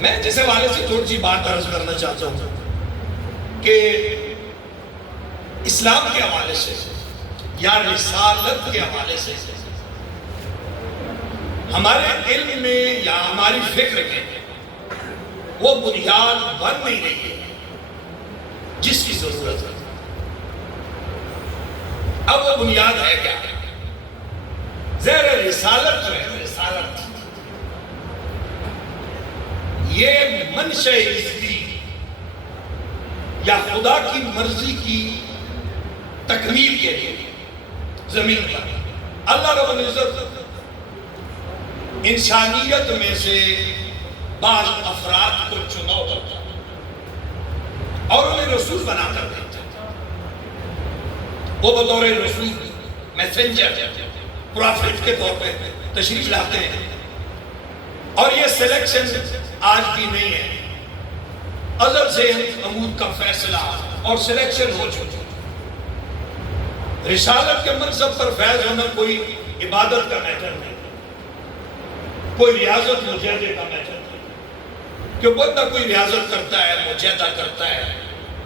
میں جس حوالے سے تھوڑی سی بات عرض کرنا چاہتا ہوں کہ اسلام کے حوالے سے یا رسالت کے حوالے سے ہمارے علم میں یا ہماری فکر میں وہ بنیاد بن نہیں رہی ہے جس کی ضرورت ہے۔ اب وہ بنیاد ہے کیا؟ زیر رسالت جو ہے، رسالت یہ منشأ ازلی یا خدا کی مرضی کی تکمیل کے لیے زمین پر اللہ رب العزت انسانیت میں سے بعض افراد کو چناؤ کرتا اور انہیں رسول بنا کر دیتا۔ وہ بطور رسول میسنجر پروفیٹ کے طور پہ تشریف لاتے ہیں، اور یہ سلیکشن آج بھی نہیں ہے، ازل سے امور کا فیصلہ اور سلیکشن ہو چکی۔ رسالت کے منصب پر فیض ہونا کوئی عبادت کا میٹر نہیں، کوئی ریاضت مجاہدے کا میٹر نہیں، کہ بندہ کوئی ریاضت کرتا ہے، مجاہدہ کرتا ہے،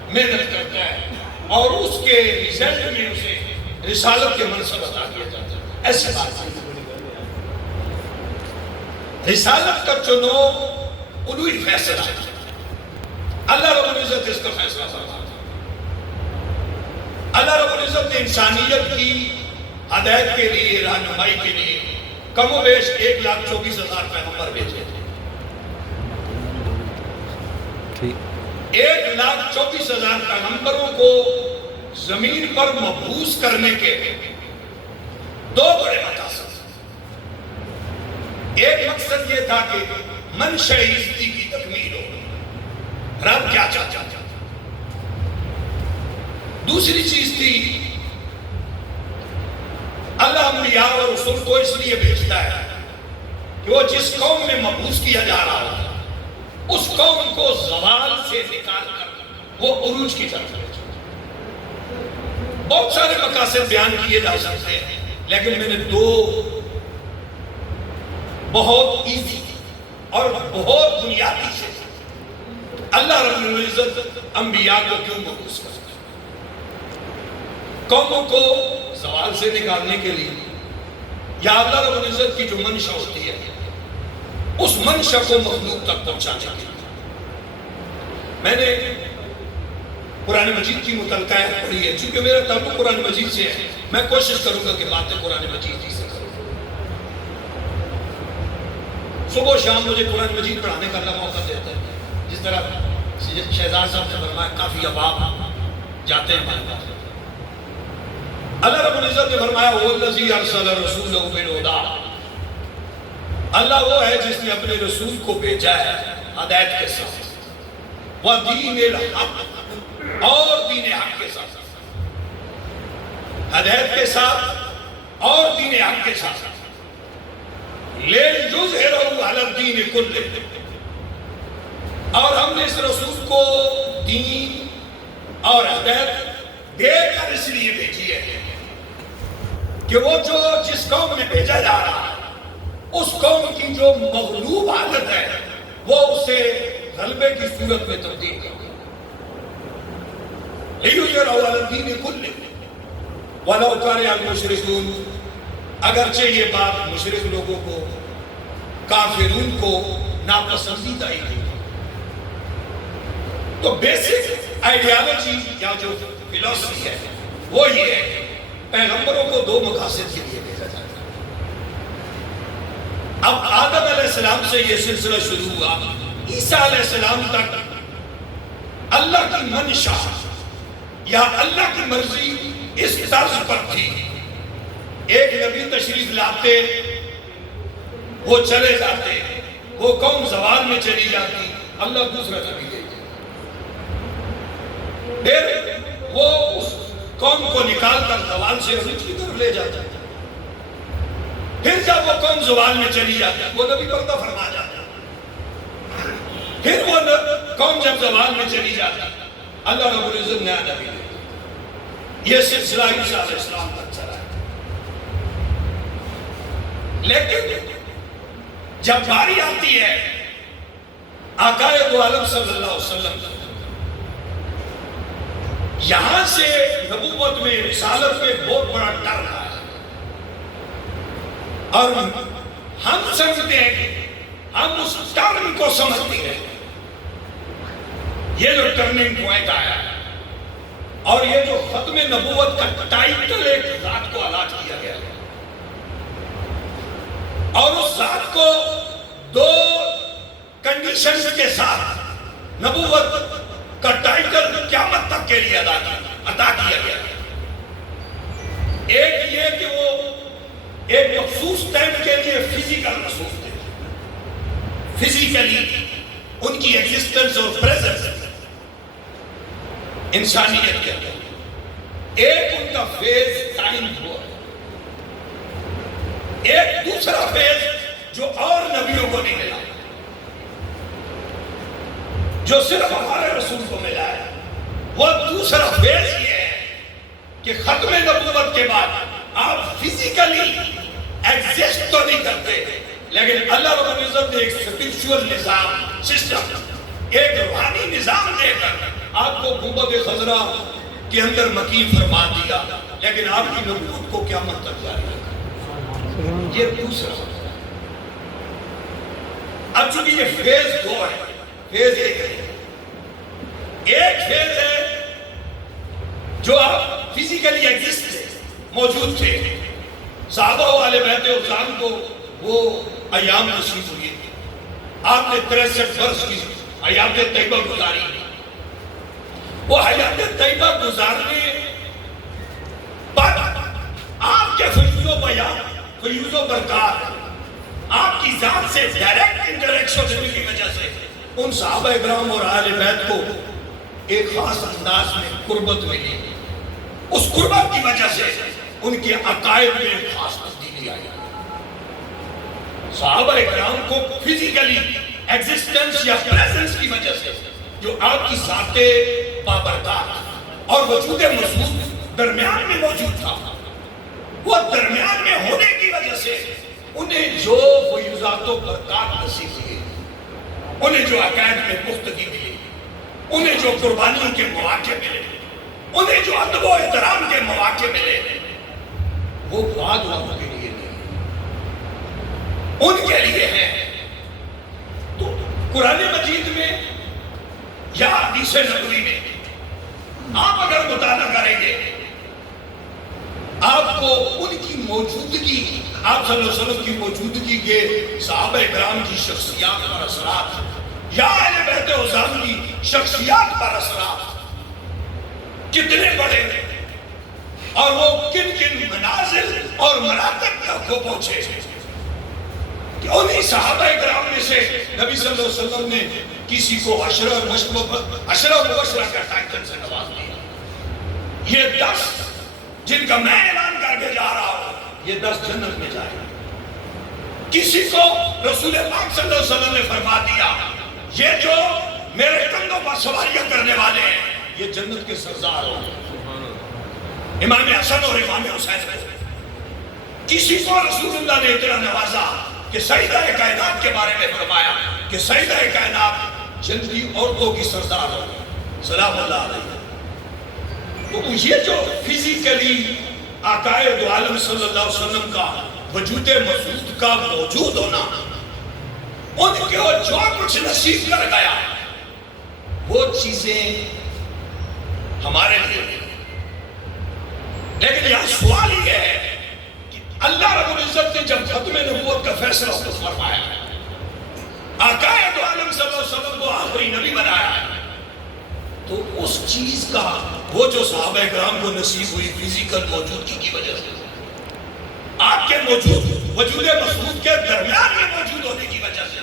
محنت کرتا ہے اور اس کے ریزلٹ میں اسے رسالت کے منصب عطا کیا جاتا ہے، ایسے بات نہیں۔ رسالت کا چنو الوہی فیصلہ ہے، اللہ رب العزت اس کا فیصلہ کرتا ہے۔ اللہ رب العزت نے انسانیت کی ہدایت کے لیے، رہنمائی کے لیے کم و بیش 1,24,000 پیغمبر بھیجے تھے۔ 1,24,000 پیغمبروں کو زمین پر مبعوث کرنے کے دو بڑے مقاصد۔ ایک مقصد یہ تھا کہ منشأ ازلی کی تکمیل ہو، رب کیا چاہتا تھا۔ دوسری چیز تھی اللہ انبیاء اور رسول کو اس لیے بھیجتا ہے کہ وہ جس قوم میں مبعوث کیا جا رہا ہو اس قوم کو زوال سے نکال کر وہ عروج کی طرف لے جائے۔ بہت سارے مقاصد بیان کیے جا سکتے ہیں، لیکن میں نے دو بہت ایزی اور بہت بنیادی سے اللہ رب العزت انبیاء کو کیوں مبعوث کرتا ہے؟ قوموں کو زوال سے نکالنے کے لیے، یا اللہ رب العزت کی جو منشا ہوتی ہے اس منشا کو مخلوق تک پہنچانے کے لیے۔ میں نے قرآن مجید کی متعلقہ آیت پڑھی ہے، چونکہ میرا تعلق قرآن مجید سے ہے، میں کوشش کروں گا کہ باتیں قرآن مجید ہی سے کروں۔ صبح و شام مجھے قرآن مجید پڑھانے کا اللہ موقع دیتا ہے، جس طرح شہزاد صاحب نے فرمایا کافی اباب جاتے ہیں ہمارے پاس۔ اللہ رب العزت نے فرمایا هو الذی ارسل رسولہ بالہدی، اللہ وہ ہے جس نے اپنے رسول کو بھیجا ہے ہدایت کے ساتھ، وَدِینِ الْحَقِّ، اور دین حق کے ساتھ، ہدایت کے ساتھ اور دین حق کے ساتھ، لِیُظْہِرَهُ عَلَى الدِّینِ کُلِّهِ، اور ہم نے اس رسول کو دین اور ہدایت دے کر اس لیے بھیجی ہے کہ وہ جس قوم میں بھیجا جا رہا ہے اس قوم کی جو مغلوب حالت ہے وہ اسے غلبے کی صورت میں تبدیل کر دے۔ لِیُظْہِرَهُ عَلَى الدِّینِ کُلِّهِ وَلَوْ كَرِهَ الْمُشْرِكُونَ، اگرچہ یہ بات مشرک لوگوں کو، کافرون کو ناپسندیدہ ہی نہیں۔ تو بیسک آئیڈیالوجی یا جو فلسفی ہے وہ یہ ہے کہ پیغمبروں کو دو مقاصد کے لیے بھیجا جاتا ہے۔ اب آدم علیہ السلام سے یہ سلسلہ شروع ہوا، عیسیٰ علیہ السلام تک اللہ کی منشا یا اللہ کی مرضی اس طرز پر تھی، ایک نبی تشریف لاتے، وہ چلے جاتے، وہ قوم زوال میں چلی جاتی، اللہ دوسرا نبی دے دیتا، پھر وہ اس قوم کو نکال کر زوال سے عروج کی طرف لے جاتا، پھر جب وہ قوم زوال میں چلی جاتی وہ نبی پردہ فرما جاتا، پھر وہ قوم جب زوال میں چلی جاتی اللہ رب العزت نیا نبی دیتا۔ یہ سلسلہ عیسیٰ علیہ السلام تک چلا ہے، لیکن جب باری آتی ہے آقائے دو عالم صلی اللہ علیہ وسلم یہاں سے نبوت میں رسالت میں بہت بڑا ڈر رہا ہے، اور ہم سمجھتے ہیں کہ ہم اس ٹرن کو سمجھتے ہیں، یہ جو ٹرننگ پوائنٹ آیا ہے اور یہ جو ختم نبوت کا ٹائٹل ایک ذات کو الاٹ کیا گیا ہے، اور اس ذات کو دو کنڈیشنز کے ساتھ نبوت کا ٹائٹل قیامت تک کے لیے عطا کیا گیا ہے۔ ایک یہ کہ وہ ایک مخصوص ٹائم کے لیے فزیکل مصروف تھے، فزیکلی ان کی ایگزسٹنس اور پریزنس انسانیت کے اندر ایک ان کا فیز ٹائم ہوا، ایک دوسرا فیز جو اور نبیوں کو نہیں ملا، جو صرف ہمارے رسول کو ملا ہے، وہ دوسرا فیز یہ ہے کہ ختم نبوت کے بعد آپ فزیکلی ایگزسٹ تو نہیں کرتے، لیکن اللہ رب العزت نے ایک اسپرچول نظام، سسٹم، ایک روحانی نظام دے کر آپ کو گنبد خضرا کے اندر مقیم فرما دیا، لیکن آپ کی نبوت کو قیامت تک جاری رکھا۔ یہ دوسرا۔ اب چونکہ یہ فیز دو ہے، فیز ایک ہے، ایک فیز ہے جو آپ فزیکلی ایگزسٹ تھے، موجود تھے، صحابہ والے بیت عظام کو وہ ایام نصیب ہوئی، آپ نے 63 برس کی حیات طیبہ گزاری، وہ حیات طیبہ گزارنے پر آپ کے فیوز و بیان، فیوز و برکات، آپ کی ذات سے ڈائریکٹ انٹریکشن ہونے کی وجہ سے ان صحابہ اکرام اور اہل بیت کو ایک خاص انداز میں قربت ملی، اس قربت کی وجہ سے ان کے عقائد میں ایک خاص تبدیلی آئی۔ صحابہ اکرام کو فزیکلی ایگزسٹنس یا پریزنس کی وجہ سے جو آپ کی ذات بابرکات اور وجود مسعود درمیان میں موجود تھا، وہ درمیان میں ہونے کی وجہ سے انہیں جو فیوزات و برکات نصیب ہوئی، انہیں جو عقائد میں پختگی ملی، انہیں جو قربانیوں کے مواقع ملے، انہیں جو ادب و احترام کے مواقع ملے، وہ بعد والوں کے لیے نہیں، ان کے لیے ہے۔ تو قرآن مجید میں یا حدیث نبوی میں آپ اگر مطالعہ کریں گے، آپ کو ان کی موجودگی، آپ صلی اللہ علیہ وسلم کی موجودگی کے صحابہ اکرام کی شخصیات پر اثرات یا اہل بیت عظام کی شخصیات پر اثرات کتنے بڑے اور وہ کن کن منازل اور مراتب تک کو پہنچے، کہ انہی صحابہ اکرام میں سے نبی صلی اللہ علیہ وسلم نے کسی کو عشرہ مبشرہ کا ٹائٹل سے نواز دیا۔ یہ 10 جن کا میں اعلان کر کے جا رہا ہوں، یہ 10 جنت میں جائے گا۔ کسی کو رسول پاک صلی اللہ علیہ وسلم نے فرما دیا، یہ جو میرے کندھوں پر سواریاں کرنے والے ہیں، یہ جنت کے سردار ہوں گے، امام حسن اور امام حسین۔ کسی کو رسول اللہ نے اتنا نوازا کہ سیدہ کائنات کے بارے میں فرمایا کہ سیدہ کائنات جنتی عورتوں کی سردار ہوں، سلام اللہ علیہ۔ تو یہ جو فزیکلی آقائے دو عالم صلی اللہ علیہ وسلم کا وجود مسعود کا موجود ہونا، ان کو جو کچھ نصیب کر گیا، وہ چیزیں ہمارے لیے، لیکن یہاں سوال یہ ہے کہ اللہ رب العزت نے جب ختم نبوت کا فیصلہ فرمایا، آقائے دو عالم صلی اللہ علیہ وسلم کو آخری نبی بنایا، تو اس چیز کا وہ جو صحابہ اکرام کو نصیب ہوئی فزیکل موجودگی کی وجہ سے، آپ کے موجود وجود مسعود کے درمیان میں موجود ہونے کی وجہ سے،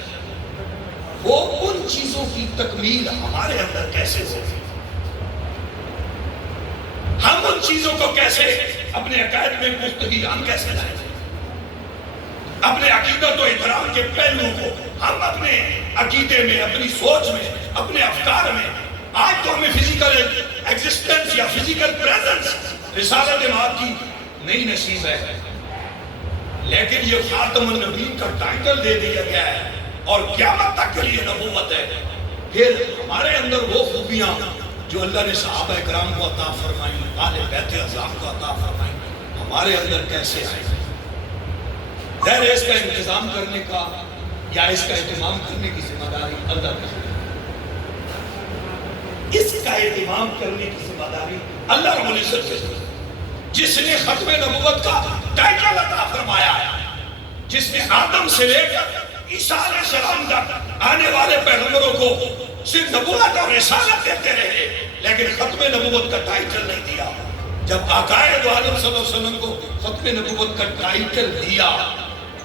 وہ ان چیزوں کی تکمیل ہمارے اندر کیسے ہوگی؟ ہم ان چیزوں کو کیسے اپنے عقائد میں پختگی ہم کیسے لائیں؟ اپنے عقیدت و احترام کے پہلوؤں کو ہم اپنے عقیدے میں، اپنی سوچ میں، اپنے افکار میں، آج تو ہمیں فزیکل ایگزسٹنس یا فزیکل پریزنس رسالت مآب کی نئی نصیب ہے، لیکن یہ خاتم النبیین کا ٹائٹل دے دیا گیا ہے، اور قیامت تک کے لیے نبوت ہے. پھر ہمارے اندر وہ خوبیاں جو اللہ نے صحابہ اکرام کو عطا فرمائی، آل بیت اعظام کو عطا فرمائی، ہمارے اندر کیسے آئے؟ ظاہر ہے اس کا انتظام کرنے کا یا اس کا اہتمام کرنے کی ذمہ داری اللہ کی. اس کا اہتمام کرنے کی ذمہ داری اللہ رب العزت کے ذمہ، جس نے ختم نبوت کا ٹائٹل عطا فرمایا ہے، جس نے آدم سے لے کر عیسیٰ علیہ السلام تک آنے والے پیغمبروں کو صرف نبوت اور رسالت دیتے رہے لیکن ختم نبوت کا ٹائٹل نہیں دیا. جب آقائے دو عالم صلی اللہ علیہ وسلم کو ختم نبوت کا ٹائٹل دیا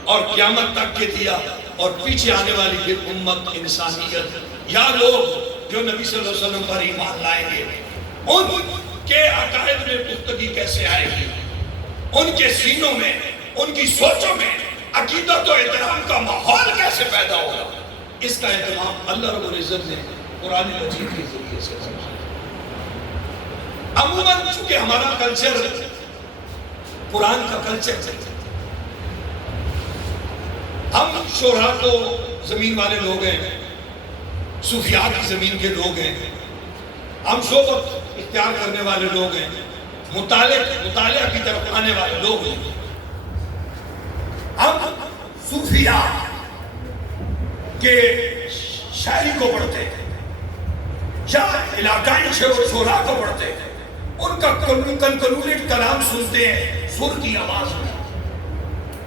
اور قیامت تک کے دیا، اور پیچھے آنے والی پھر امت انسانیت یا لوگ جو نبی صلی اللہ علیہ وسلم پر ایمان لائیں گے، ان کے عقائد میں پختگی کیسے آئے گی، ان کے سینوں میں، ان کی سوچوں میں عقیدت و احترام کا ماحول کیسے پیدا ہوگا، اس کا اہتمام اللہ رب العزت نے قرآن مجید کے ذریعے سے سمجھا. عموماً چونکہ ہمارا کلچر قرآن کا کلچر ہے، ہم شورا کو زمین والے لوگ ہیں، صوفیاء کی زمین کے لوگ ہیں، ہم صحبت اختیار کرنے والے لوگ ہیں، مطالعہ کی طرف آنے والے لوگ ہیں. ہم صوفیاء کے شاعری کو پڑھتے ہیں یا علاقائی شعراء کو پڑھتے ہیں، ان کا کنکلوڈیڈ کلام سنتے ہیں سر کی آواز میں،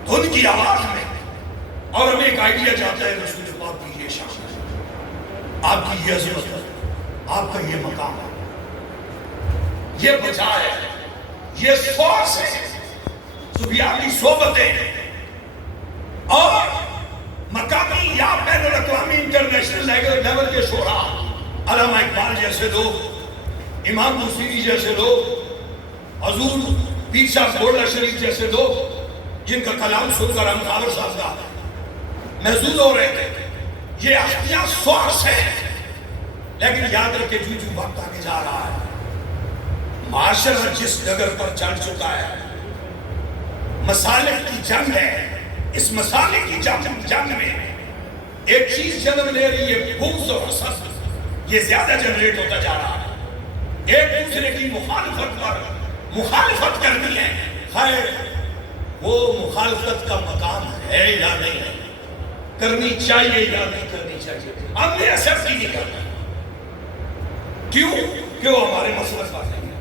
دھن کی آواز میں، اور ہمیں ایک آئیڈیا جاتا ہے رسول پاک کی یہ شان ہے، آپ کی یہ عظمت ہے، آپ کا یہ مقام ہے، یہ بجا ہے، یہ سورس ہے. صوفیاء کی صحبتیں اور مقامی یا بین الاقوامی انٹرنیشنل لیول کے شعراء، علامہ اقبال جیسے لوگ، امام بصیری جیسے لوگ، حضور پیر صاحب گولڈا شریف جیسے لوگ، جن کا کلام سن کر ہم خاور صاحب کا محظوظ ہو رہے تھے. یہ اختیار سورس ہے، لیکن یاد رکھے جو وقت آگے جا رہا ہے، معاشرہ جس جگہ پر چڑھ چکا ہے، مصالح کی جنگ ہے. اس مصالح کی جنگ میں ایک چیز جنم لے رہی ہے، بغض اور حسد. یہ زیادہ جنریٹ ہوتا جا رہا ہے. ایک دوسرے کی مخالفت پر مخالفت کرنی ہے. خیر وہ مخالفت کا مقام ہے یا نہیں ہے، کرنی چاہیے یا نہیں کرنی چاہیے، ہم نے ایکسپٹ ہی نہیں کرنا. کیوں ہمارے مسلک پر نہیں ہے،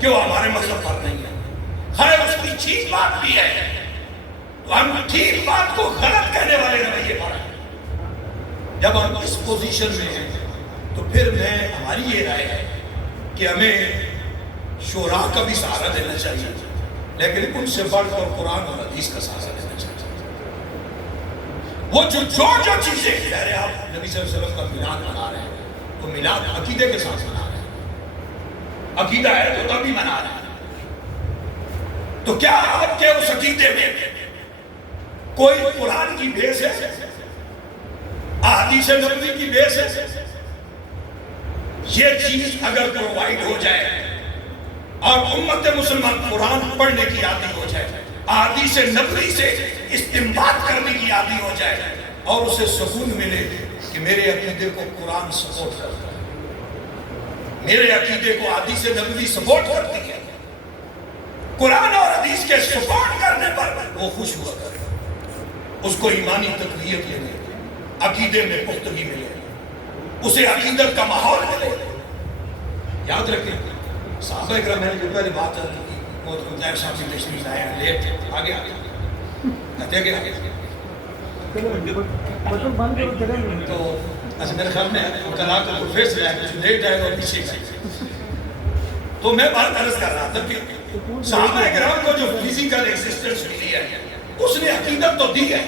کیوں ہمارے مسلک پر نہیں ہے. خیر اس کی ٹھیک بات بھی ہے، ہم ٹھیک بات کو غلط کہنے والے رویے پر ہیں. جب ہم اس پوزیشن میں ہیں تو پھر ہماری یہ رائے ہے کہ ہمیں شعراء کا بھی سہارا دینا چاہیے، لیکن ان سے بڑھ کر قرآن اور حدیث کا سہارا دینا چاہیے. وہ جو چیزیں کہہ رہے ہیں، آپ نبی صلی اللہ علیہ وسلم کا میلاد منا رہے ہیں، تو میلاد عقیدے کے ساتھ منا رہے ہیں، عقیدہ ہے تو تبھی منا رہے ہیں. تو کیا آپ کے اس عقیدے میں کوئی قرآن کی بیس ہے، احادیث نبوی کی بیس ہے؟ یہ چیز اگر پرووائڈ ہو جائے اور امت مسلمان قرآن پڑھنے کی عادی ہو جائے، احادیث نبوی سے استنباط کرنے کی عادی ہو جائے، اور اسے سکون ملے کہ میرے عقیدے کو قرآن سپورٹ کرتا ہے، میرے عقیدے کو حدیث نبوی سپورٹ کرتی ہے، قرآن اور حدیث کے سپورٹ کرنے پر وہ خوش ہوا کرے، اس کو ایمانی تقویت ملے، عقیدے میں پختگی ملے، اسے عقیدت کا ماحول ملے. یاد رکھیں صحابہ اکرام میں جو پہلے بات ہے وہ طاہر صاحب کی تشریف لائے ہیں، لیٹ آگے کہتے گئے تو اچھا میرے خیال میں کلا کا پروفیسر ہے، کچھ لیٹ آئے اور پیچھے گئے. تو میں بات عرض کر رہا تھا کہ صحابہ اکرام کو جو فزیکل ایگزسٹنس ملی ہے اس نے عقیدت تو دی ہے.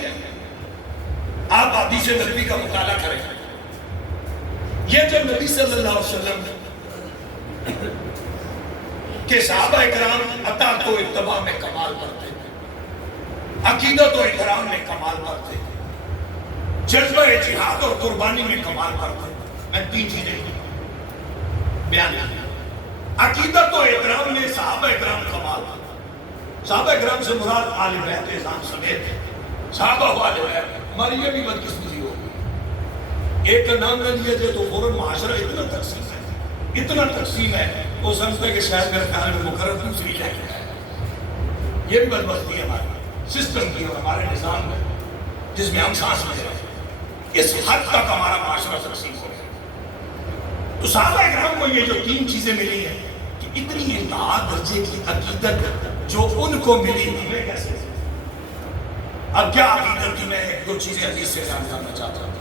آپ حدیث نبوی کا مطالعہ کریں، یہ جو نبی صلی اللہ علیہ وسلم کہ صحابہ اکرام اطاعت و اتباع میں کمال کرتے ہیں، عقیدت و احترام میں کمال کرتے ہیں، جذبہ جہاد اور قربانی میں کمال کرتے ہیں. میں 3 چیزیں بیان کرتا ہوں. عقیدت و احترام میں صحابہ اکرام کمال کرتے ہیں. صحابہ اکرام سے مراد آل بیت اعظام سمیت صحابہ و آل بیت ہماری یہ بھی بدقسمتی ہوگی، ایک کا نام نہ لیا جائے تو فوراً معاشرہ اتنا تقسیم ہے وہ سمجھتا ہے کہ شاید میرے خیال میں مقرر دوسری جائے. یہ بھی بدبختی ہے ہمارے سسٹم کی اور ہمارے نظام میں جس میں ہم سانس لے رہے ہیں. اس حد تک ہمارا معاشرہ تقسیم ہو گیا. تو صحابہ اکرام کو یہ جو 3 چیزیں ملی ہیں کہ اتنی انتہا درجے کی عقیدت جو ان کو ملی ہمیں کیسے. اب کیا عقیدت کی میں 1-2 چیزیں حدیث سے بیان کرنا چاہتا ہوں.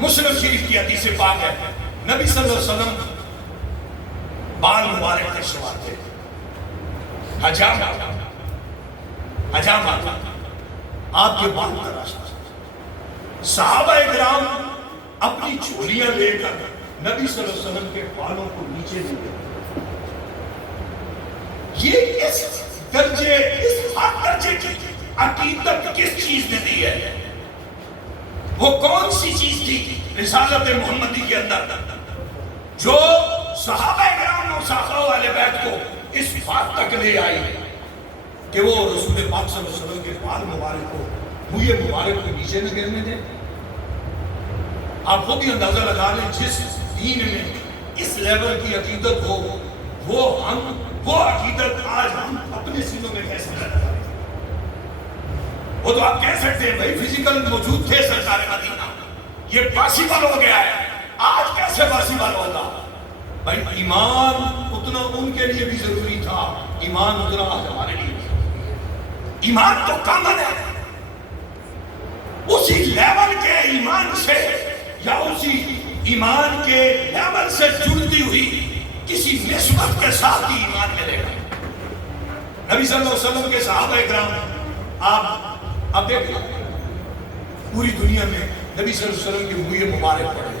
مسلم شریف کی حدیث پاک ہے نبی صلی اللہ علیہ وسلم بال مبارک تشریفات تھے. حجام آپ کے بال تراشا. صحابہ اکرام اپنی جھولیاں لے کر نبی صلی اللہ علیہ وسلم کے بالوں کو نیچے لے گئے. یہ اس درجے اس حد درجے کی عقیدت کس چیز نے دی ہے؟ وہ کون سی چیز تھی رسالت محمدی کے اندر جو صحابہ اکرام اور صحابہ والے بیت کو اس بات تک لے آئی کہ وہ رسول پاک صلی اللہ علیہ وسلم کے بال مبارک کو منہ مبارک کو نیچے نہ گرنے دیں؟ آپ خود ہی اندازہ لگا لیں جس دین میں اس لیول کی عقیدت ہو وہ عقیدت آج ہم اپنے سینوں میں کیسے لگا رہے ہیں؟ وہ تو آپ کہہ سکتے ہیں بھائی فزیکل موجود تھے سرکار مدینہ، یہ پاسبل ہو گیا ہے. آج کیسے پاسبل ہوگا؟ بھائی ایمان اتنا ان کے لیے بھی ضروری تھا، ایمان اتنا آج ہمارے لیے بھی. ایمان تو کامن ہے. اسی لیول کے ایمان سے یا اسی ایمان کے لیول سے جڑتی ہوئی کسی نسبت کے ساتھ ہی ایمان ملے گا. نبی صلی اللہ علیہ وسلم کے صحابہ اکرام آپ دیکھیں پوری دنیا میں نبی صلی اللہ علیہ وسلم کے منہ مبارک پڑے ہوئے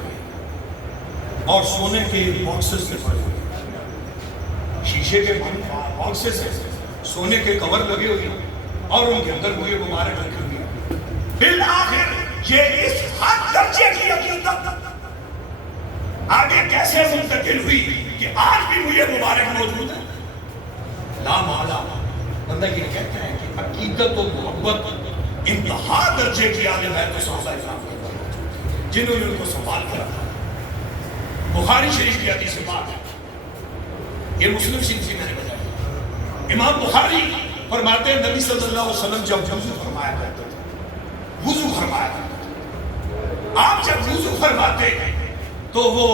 اور سونے کے باکسز میں پڑے ہوئے، شیشے کے باکسز ہیں، سونے کے کور لگے ہوئے اور ان کے اندر منہ مبارک رکھے ہوئے. بالآخر یہ اس حد درجے کی عقیدت آگے کیسے منتقل ہوئی کہ آج بھی منہ مبارک موجود ہے؟ لا محالہ بندہ یہ کہتا ہے کہ عقیدت و محبت انتہا درجے کی آگے بیت و صحابہ اکرام کے بارے جنہوں نے ان کو سنبھال کر رکھا. بخاری شریف کی حدیث بات ہے، یہ مسلم شریف سے میں نے بتایا. امام بخاری فرماتے ہیں نبی صلی اللہ علیہ وسلم جب وضو فرمایا کرتے تھے، وضو فرمایا کرتے تھے، آپ جب وضو فرماتے تو وہ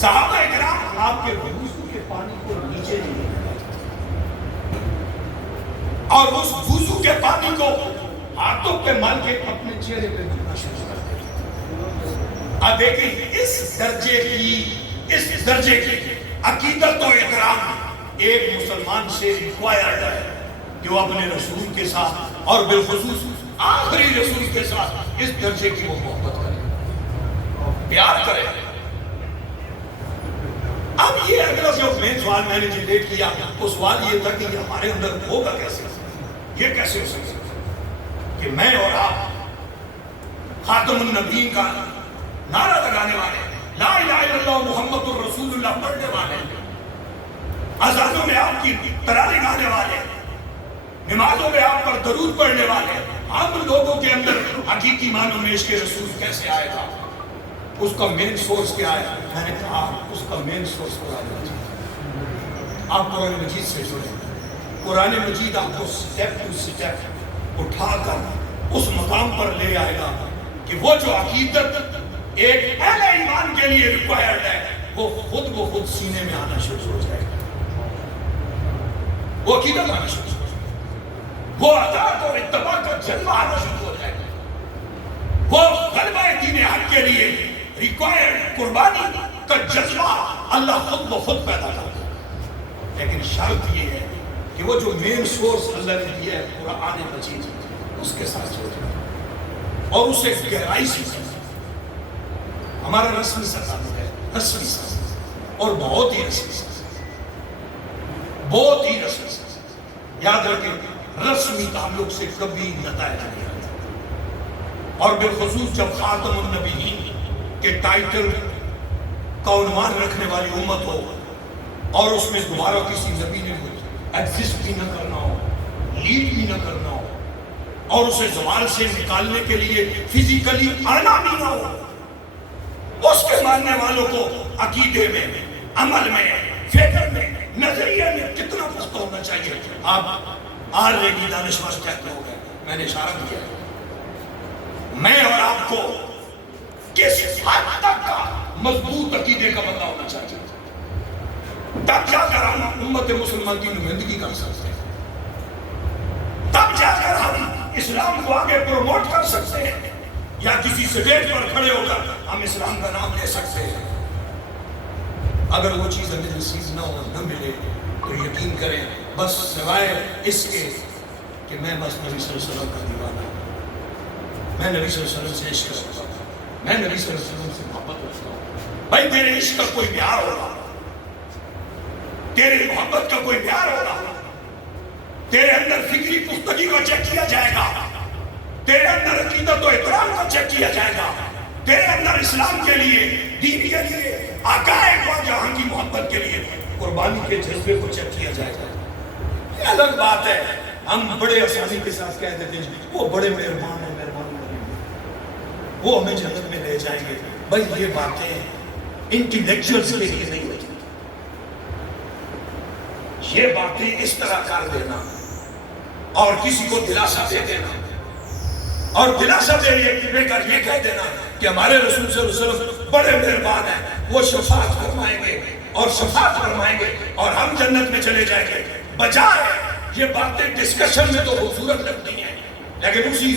صحابہ اکرام آپ کے وضو کے پانی کو نیچے لے اور اس وضو کے پانی کو ہاتھوں پہ مل کے اپنے چہرے پہ دھونا شروع کر دیتے. اب دیکھیں اس درجے کی عقیدت و احترام ایک مسلمان سے ریکوائرڈ ہے کہ وہ اپنے رسول کے ساتھ اور بالخصوص آخری رسول کے ساتھ اس درجے کی وہ محبت کرے، پیار کرے. اب یہ اگلا جو مین سوال میں نے جنریٹ کیا وہ سوال یہ تھا کہ یہ ہمارے اندر ہوگا کیسے؟ یہ کیسے ہو سکتا کہ میں اور آپ خاتم النبیین کا نعرہ لگانے والے، لا الہ الا اللہ محمد الرسول اللہ پڑھنے والے، اذانوں میں آپ کی ترانے گانے والے، نمازوں میں آپ پر درود پڑھنے والے، عام لوگوں کے اندر حقیقی معنوں میں عشق رسول کیسے آئے گا؟ اس کا مین سورس کیا ہے؟ میں نے کہا اس کا مین سورس قرآن مجید. آپ قرآن مجید سے جڑیں. قرآن مجید آپ کو سٹیپ ٹو سٹیپ اٹھا کر اس مقام پر لے آئے گا کہ وہ جو عقیدت ایک اہل ایمان کے لیے ریکوائرڈ ہے وہ خود سینے میں آنا شروع ہو جائے گا. وہ عقیدت آنا شروع ہو جائے گا، وہ اطاعت اور اتباع کا جذبہ آنا شروع ہو جائے گا، وہ غلبہ دین حق کے لیے ریکوائرڈ قربانی کا جذبہ اللہ خود پیدا کرتا ہے. لیکن شرط یہ ہے کہ وہ جو مین سورس اللہ نے دیا ہے قرآن مجید اس کے ساتھ جڑے اور اسے گہرائی سے سمجھے. ہمارا رسمی سزا ہے، رسمی سزا اور بہت ہی رسمی سزا، بہت ہی رسمی سزا. یاد رکھیں رسمی تعلق سے کبھی نتائج نہیں آتا. اور بالخصوص جب خاتم النبیین کے ٹائٹل کا عنوان رکھنے والی امت ہو اور اس میں دوبارہ کسی نبی نے ایگزسٹ بھی نہ کرنا ہو، لیڈ بھی نہ کرنا ہو، اور اسے زوال سے نکالنے کے لیے فزیکلی آنا بھی نہ ہو. اس کے ماننے والوں کو عقیدے میں، عمل میں، فکر میں، نظریے میں کتنا پختہ ہونا چاہیے. آپ آلریڈی دانشور کہتے ہو گئے، میں نے اشارہ کیا میں اور آپ کو کس حد تک کا مضبوط عقیدے کا بندہ ہونا چاہیے، تب جا کر ہم امت مسلمان کی نمائندگی کر سکتے ہیں، تب جا کر ہم اسلام کو آگے پروموٹ کر سکتے ہیں، یا کسی سٹیج پر کھڑے ہو کر ہم اسلام کا نام لے سکتے ہیں. اگر وہ چیز ہمیں نصیب نہ ہو، نہ ملے، تو یقین کریں بس سوائے اس کے کہ میں بس نبی صلی اللہ علیہ وسلم کا دیوانہ ہوں، میں نبی صلی اللہ علیہ وسلم سے عشق رکھتا ہوں، میں نبی صلی اللہ علیہ وسلم سے محبت رکھتا ہوں. بھائی تیرے عشق کا کوئی معیار ہوگا، تیرے محبت کا کوئی معیار ہوگا، تیرے اندر فکری پختگی کو چیک کیا جائے گا، تیرے اندر عقیدت و احترام کو چیک کیا جائے گا، تیرے اندر اسلام کے لیے، دین کے لیے، عقائد و جہاں کی محبت کے لیے قربانی کے جذبے کو چیک کیا جائے گا. یہ الگ بات ہے، ہم بڑے آسانی کے ساتھ کہہ دیتے ہیں وہ بڑے مہربان ہیں، وہ ہمیں جنت میں لے جائیں گے. بھائی یہ باتیں انٹلیکچوئلز کے لیے نہیں ہوتی. یہ باتیں اس طرح کر دینا اور کسی کو دلاسا دے دینا اور دلاسا دے کر یہ کہہ دینا کہ ہمارے رسول صلی اللہ علیہ وسلم بڑے مہربان ہیں، وہ شفاعت فرمائیں گے اور شفاعت فرمائیں گے اور ہم جنت میں چلے جائیں گے، بجائے یہ باتیں ڈسکشن میں تو خوبصورت لگتی ہیں، لیکن اسی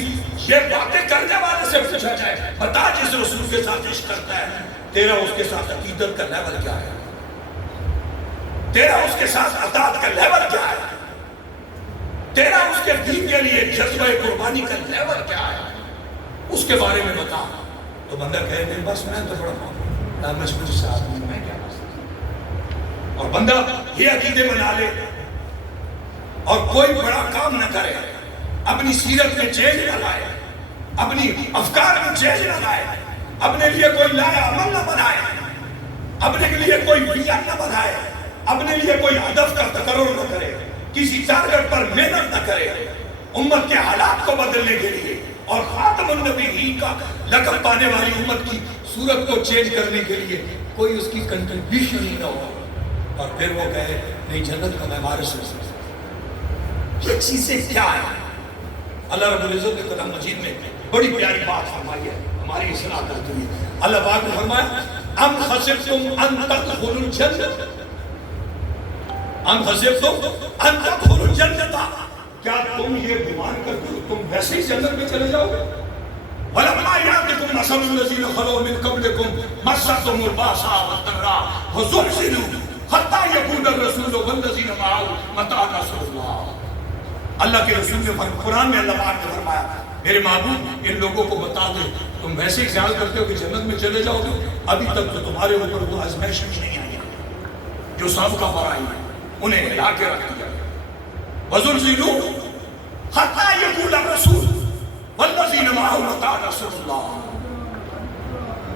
یہ باتیں کرنے والے سے پوچھا جائے بتا جس رسول کے ساتھ عشق کرتا ہے تیرا اس کے ساتھ عقیدت کا لیول کیا ہے، تیرا اس کے ساتھ اطاعت کا لیول کیا ہے، تیرا اس کے دین کے لیے جذبہ قربانی کا لیول کیا ہے، اس کے بارے میں بتا. تو بندہ کہے نہیں بس میں تو بڑا دانش مجھ سے آدمی میں کیا کر سکتا، اور بندہ یہ عقیدے بنا لے اور کوئی بڑا کام نہ کرے، اپنی سیرت میں چینج نہ لائے، اپنی افکار میں چینج نہ لائے، اپنے لیے کوئی لایا عمل نہ بنائے، اپنے لیے کوئی ویژن نہ بنائے، اپنے لیے کوئی ہدف کا تقرر نہ کرے، کسی ٹارگٹ پر محنت نہ کرے امت کے حالات کو بدلنے کے لیے اور خاتم النبیین کا لقب پانے والی امت کی صورت کو چینج کرنے کے لیے کوئی اس کی کنٹریبیوشن ہی نہ ہو، اور پھر وہ کہے نہیں جنت کا میں وارث ہوں. یہ چیزیں کیا ہیں؟ اللہ رب العزت نے قرآن مجید میں بڑی پیاری بات فرمائی ہے ہماری اصلاح کرتے ہوئے. اللہ پاک نے فرمایا ام حسبتم ان تدخلوا الجنۃ، ام حسبتم ان تدخلوا الجنۃ، کیا تم یہ گمان کرتے ہو تم ویسے ہی جنت میں چلے جاؤ گے؟ وَلَمَّا يَأْتِكُمْ مَثَلُ الَّذِينَ خَلَوْا مِن قَبْلِكُمْ مَسَّتْهُمُ الْبَأْسَاءُ وَالضَّرَّاءُ وَزُلْزِلُوا حَتَّىٰ يَقُولَ الرَّسُولُ وَالَّذِينَ مَعَهُ مَتَىٰ نَصْرُ اللَّهِ. اللہ کے رسول نے قرآن میں اللہ پاک نے فرمایا میرے معبود ان لوگوں کو بتا دے تم ویسے ہی خیال کرتے ہو کہ جنت میں چلے جاؤ گے، ابھی تک تو تمہارے اوپر وہ آزمائش نہیں آئی جو سابقہ پر آئی انہیں ہلا کے رکھ دیا. وَزُلْزِلُوا حَتَّىٰ يَقُولَ الرَّسُولُ وَالَّذِينَ مَعَهُ مَتَىٰ نَصْرُ اللَّهِ،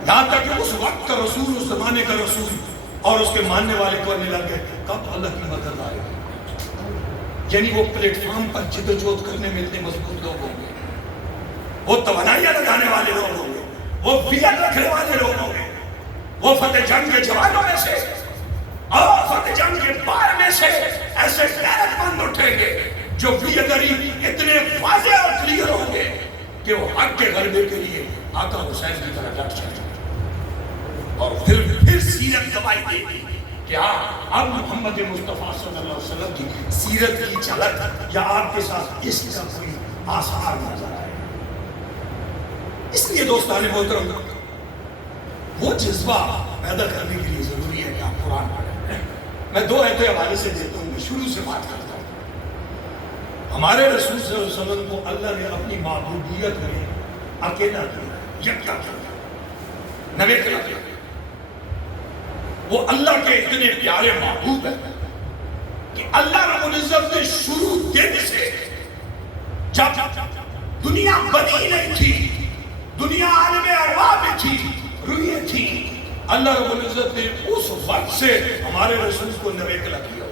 یہاں تک کہ اس وقت کا رسول، اس زمانے کا رسول اور اس کے ماننے والے کہنے لگے کب اللہ کی مدد آئے گی. یعنی وہ پلیٹ فارم پر جدوجہد کرنے میں اتنے مضبوط لوگ ہوں گے، وہ توانائیاں لگانے والے لوگ ہوں گے، وہ ویژن رکھنے والے لوگ ہوں گے، وہ فتح جنگ کے جوانوں میں سے اور فتح جنگ کے بار میں سے ایسے غیرت مند اٹھیں گے جو ویژنری اتنے واضح اور کلیئر ہوں گے کہ وہ حق کے غلبے کے لیے آقا حسین کی طرح ڈٹ جائیں گے. اور پھر سیرت گواہی دے گی کہ اب محمد مصطفیٰ صلی اللہ علیہ وسلم کی سیرت کی جھلک یا آپ کے ساتھ اس کا کوئی آثار نظر آئے. اس لیے دوستان محترم وہ جذبہ پیدا کرنے کے لیے ضروری ہے کہ آپ قرآن پڑھیں. میں دو آیتیں حوالے سے دیتا ہوں، میں شروع سے بات کرتا ہوں. ہمارے رسول صلی اللہ علیہ وسلم کو اللہ نے اپنی معبودیت میں اکیلا کیا، یکتا کیا، نویکلا کیا. وہ اللہ کے اتنے پیارے محبوب ہیں کہ اللہ رب العزت نے شروع دن سے جب دنیا بنی نہیں تھی، دنیا عالم ارواح میں تھی، روحیں تھی، اللہ رب العزت نے اس وقت سے ہمارے رسول کو نویکلا کیا،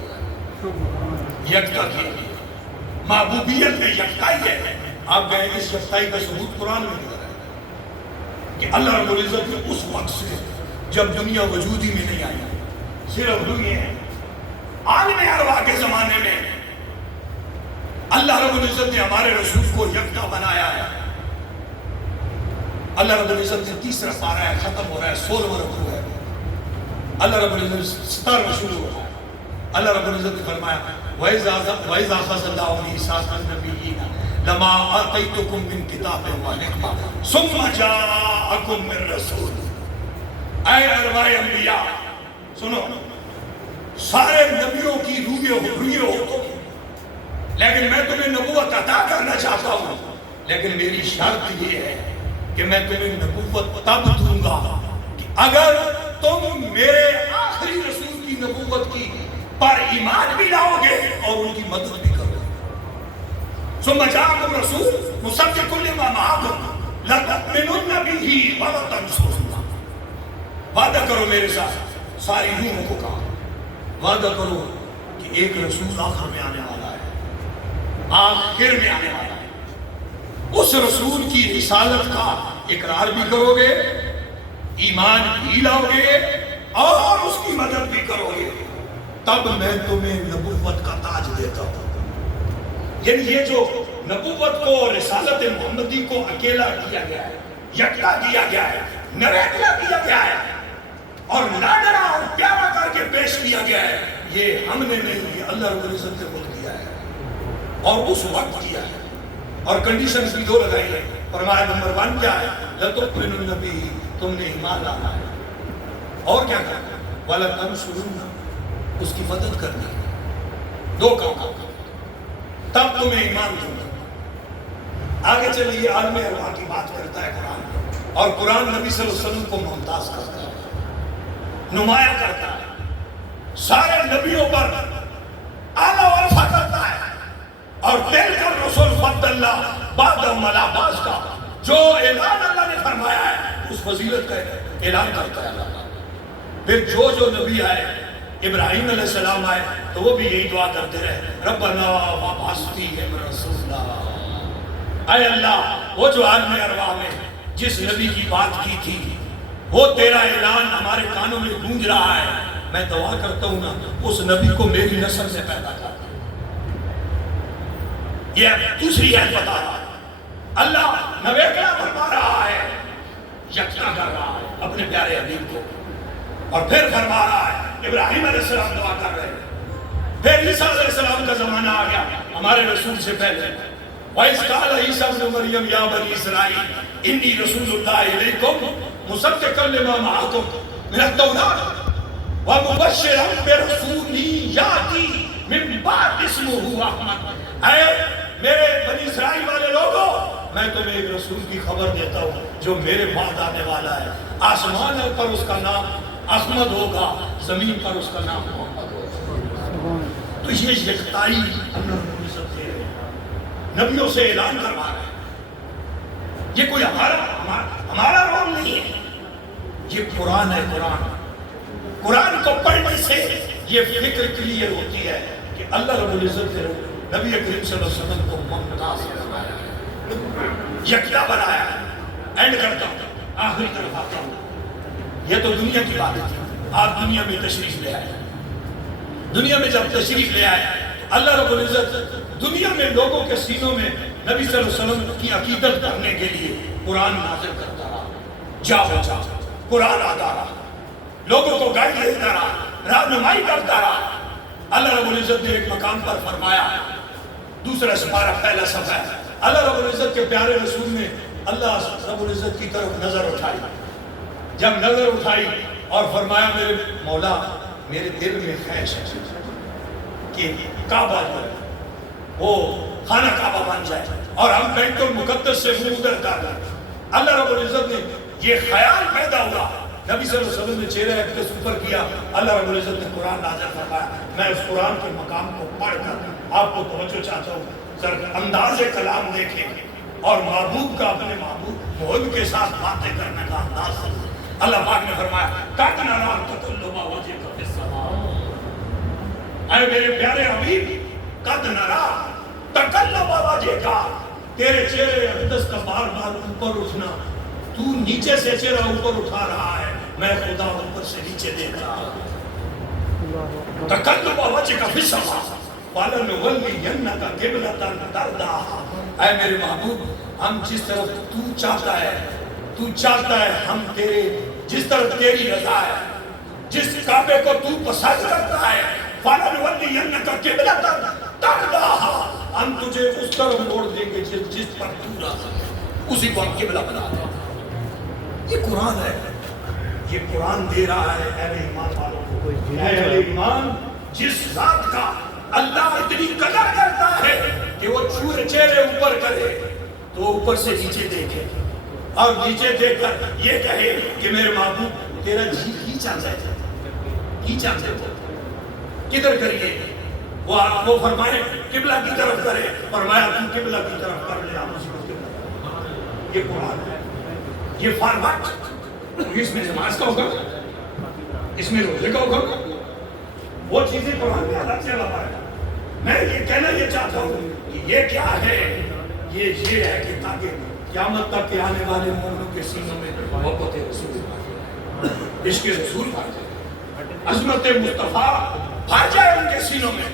یکتا کیا. محبوبیت میں یکتائی ہے، آپ گئے اس یکتائی کا ثبوت قرآن میں مل رہا ہے کہ اللہ رب العزت نے اس وقت سے جب دنیا وجود ہی میں نہیں آئی، صرف ہوئی ہے عالم ارواح کے زمانے میں اللہ رب العزت نے ہمارے رسول کو یکتا بنایا ہے. اللہ رب العزت نے تیسرا پارہ ہے، ختم ہو رہا ہے، 16واں رکوع ہے. اللہ رب العزت 17واں شروع ہو رہا ہے. اللہ رب العزت نے فرمایا وَإِذَا أَخَذَ اللَّهُ مِيثَاقَ النَّبِيِّينَ لَمَا آتَيْتُكُم مِّن كِتَابٍ وَحِكْمَةٍ ثُمَّ جَاءَكُم مِّن رَّسُولٍ. اے ارواح انبیاء سنو، سارے نبیوں کی رویے ہو، لیکن میں تمہیں نبوت عطا کرنا چاہتا ہوں، لیکن میری شرط یہ ہے کہ میں تمہیں نبوت تب دوں گا کہ اگر تم میرے آخری رسول کی نبوت کی پر ایمان بھی لاؤ گے اور ان کی مدد بھی کرو گے. ثم جاءكم رسول مصدق لما معكم لتؤمنن به ولتنصرنه. وعدہ کرو میرے ساتھ ساری روحوں کو کہا، وعدہ کرو کہ ایک رسول آخر میں آنے والا ہے، آخر میں آنے والا ہے. اس رسول کی رسالت کا اقرار بھی کرو گے، ایمان بھی لاؤ گے اور اس کی مدد بھی کرو گے، تب میں تمہیں نبوت کا تاج دیتا ہوں. یعنی یہ جو نبوت کو اور رسالت محمدی کو اکیلا کیا گیا ہے، یکلا کیا گیا ہے، نریکلا کیا گیا ہے اور لاڈرا اور پیارا کر کے پیش کیا گیا ہے، یہ ہم نے نہیں، یہ اللہ رب العزت نے خود کیا ہے اور اس وقت کیا ہے. اور کنڈیشنز بھی 2 لگائی ہے. فرمایا نمبر 1 کیا ہے؟ لَتُؤْمِنُنَّ بِهِ، تم نے ایمان لانا ہے. اور کیا کرنا ہے؟ وَلَتَنْصُرُنَّهُ، اس کی مدد کرنی ہے. 2 کام تب تمہیں ایمان دوں گا. آگے چلیے عالم ارواح کی بات کرتا ہے قرآن، اور قرآن نبی صلی اللہ علیہ وسلم کو ممتاز کرتا ہے، نمایاں کرتا ہے، سارے نبیوں پر اعلیٰ ورفع کرتا ہے. اور تِلْكَ الرُّسُلُ فَضَّلْنَا بَعْضَهُمْ عَلَىٰ بَعْضٍ کا جو اعلان اللہ نے فرمایا ہے اس فضیلت کا اعلان کرتا ہے اللہ. پھر جو نبی آئے، ابراہیم علیہ السلام آئے تو وہ بھی یہی دعا کرتے رہے، ربنا وابعث فیہم رسولا. اے اللہ، وہ جو عالم ارواح میں جس نبی کی بات کی تھی وہ تیرا اعلان ہمارے کانوں میں گونج رہا ہے، میں دعا کرتا ہوں نا اس نبی کو میری نسل سے پیدا کر. یہ دوسری آیت بتا رہا ہے، اللہ نویکلا فرما رہا ہے، یکتا کر رہا ہے اپنے پیارے حبیب کو. اور پھر فرما رہا ہے، ابراہیم علیہ السلام دعا کر رہے ہیں، پھر عیسیٰ علیہ السلام کا زمانہ آ گیا ہمارے رسول سے پہلے. وَإِذْ قَالَ عِيسَىٰ ابْنُ مَرْيَمَ يَا بَنِي إِسْرَائِيلَ إِنِّي رَسُولُ اللَّهِ إِلَيْكُمْ مُصَدِّقًا لِمَا مَعَكُمْ مِنَ التَّوْرَاةِ وَمُبَشِّرًا بِرَسُولٍ يَأْتِي مِن بَعْدِي اسْمُهُ أَحْمَدُ. اے میرے بنی اسرائیل والے لوگوں، میں تمہیں ایک رسول کی خبر دیتا ہوں جو میرے بعد آنے والا ہے. آسمان پر اس کا نام احمد ہوگا، زمین پر اس کا نام محمد ہوگا. تو یہ یکتائی اللہ نبیوں سے اعلان کروا رہا ہے. یہ کوئی ہمارا رول نہیں ہے، یہ قرآن ہے. قرآن کو پڑھنے سے یہ فکر کلیئر ہوتی ہے کہ اللہ رب العزت نے نبی کریم صلی اللہ علیہ وسلم کو ممتاز بنایا ہے، یکتا بنایا ہے. اینڈ کرتا ہوں، آخری طرف آتا ہوں. یہ تو دنیا کی بات ہے. آپ دنیا میں تشریف لے آئے. دنیا میں جب تشریف لے آئے اللہ رب العزت دنیا میں لوگوں کے سینوں میں نبی صلی اللہ علیہ وسلم کی عقیدت کرنے کے لیے قرآن نازل کرتا رہا. جا قرآن آتا رہا، لوگوں کو گائیڈ دیتا رہا، رہنمائی کرتا رہا. اللہ رب العزت نے ایک مقام پر فرمایا، دوسرا سپارہ پہلا صفحہ ہے، اللہ رب العزت کے پیارے رسول نے اللہ رب العزت کی طرف نظر اٹھائی. جب نظر اٹھائی اور فرمایا میرے مولا میرے دل میں خواہش ہے کہ کعبہ جو ہے وہ خانہ کعبہ بن جائے اور ہم بیت المقدس سے منہ ادھر کر لیں. اللہ رب العزت نے یہ خیال پیدا ہوا، نبی صلی اللہ علیہ وسلم نے چہرہ اقدس اوپر کیا. اللہ رب العزت نے قرآن نازل فرمایا. میں اس قرآن کے مقام کو پڑھ کر آپ کو توجہ چاہتا ہوں، ذرا انداز کلام دیکھیں اور محبوب کا اپنے محبوب کے ساتھ باتیں کرنے کا انداز. اللہ پاک نے فرمایا قَدْ نَرَىٰ تَقَلُّبَ وَجْهِكَ فِي السَّمَاءِ. اے میرے پیارے حبیب، قَدْ نَرَىٰ تَقَلُّبَ وَجْهِكَ، تیرے چہرے اقدس کا بار بار اوپر اٹھنا، تو نیچے سے چہرہ اوپر اٹھا رہا ہے، میں خدا اوپر سے نیچے دیکھ رہا ہوں۔ تقلب وجهك في السماء فلنولينك قبلة ترضاها۔ اے میرے محبوب، ہم جس طرف تو چاہتا ہے ہم تیرے، جس طرف تیری رضا ہے، جس کعبے کو تو پسند کرتا ہے، فلنولينك قبلة ترضاها، ہم تجھے اس طرف موڑ دیں گے جس پر تو راضی ہے، اسی کو ہم قبلہ بنا دیں۔ یہ قرآن ہے، یہ قرآن دے رہا ہے اہل ایمان والوں کو۔ اے اہل ایمان، جس ذات کا اللہ اتنی قدر کرتا ہے کہ وہ چہرے اوپر کرے تو اوپر سے نیچے دیکھے، اور نیچے دیکھ کر یہ کہے کہ میرے محبوب تیرا جی ہی چاہتا ہے کدھر کریے؟ وہ فرمائے قبلہ کی طرف کرے، فرمایا تو قبلہ کی طرف کر لے، آپ اس کو قبلہ۔ یہ قرآن ہے، یہ فارمیٹ، اس میں نماز کا ہوگا، اس میں روزے کا ہوگا، وہ چیزیں قرآن میں الگ سے لگا ہے۔ میں یہ کہنا یہ چاہتا ہوں کہ یہ کیا ہے، یہ ہے کہ تاکہ قیامت تک کے آنے والے مومنوں کے سینوں میں محبت رسول بھر، عشق رسول بھر جائے، عظمت مصطفیٰ بھر جائے ان کے سینوں میں۔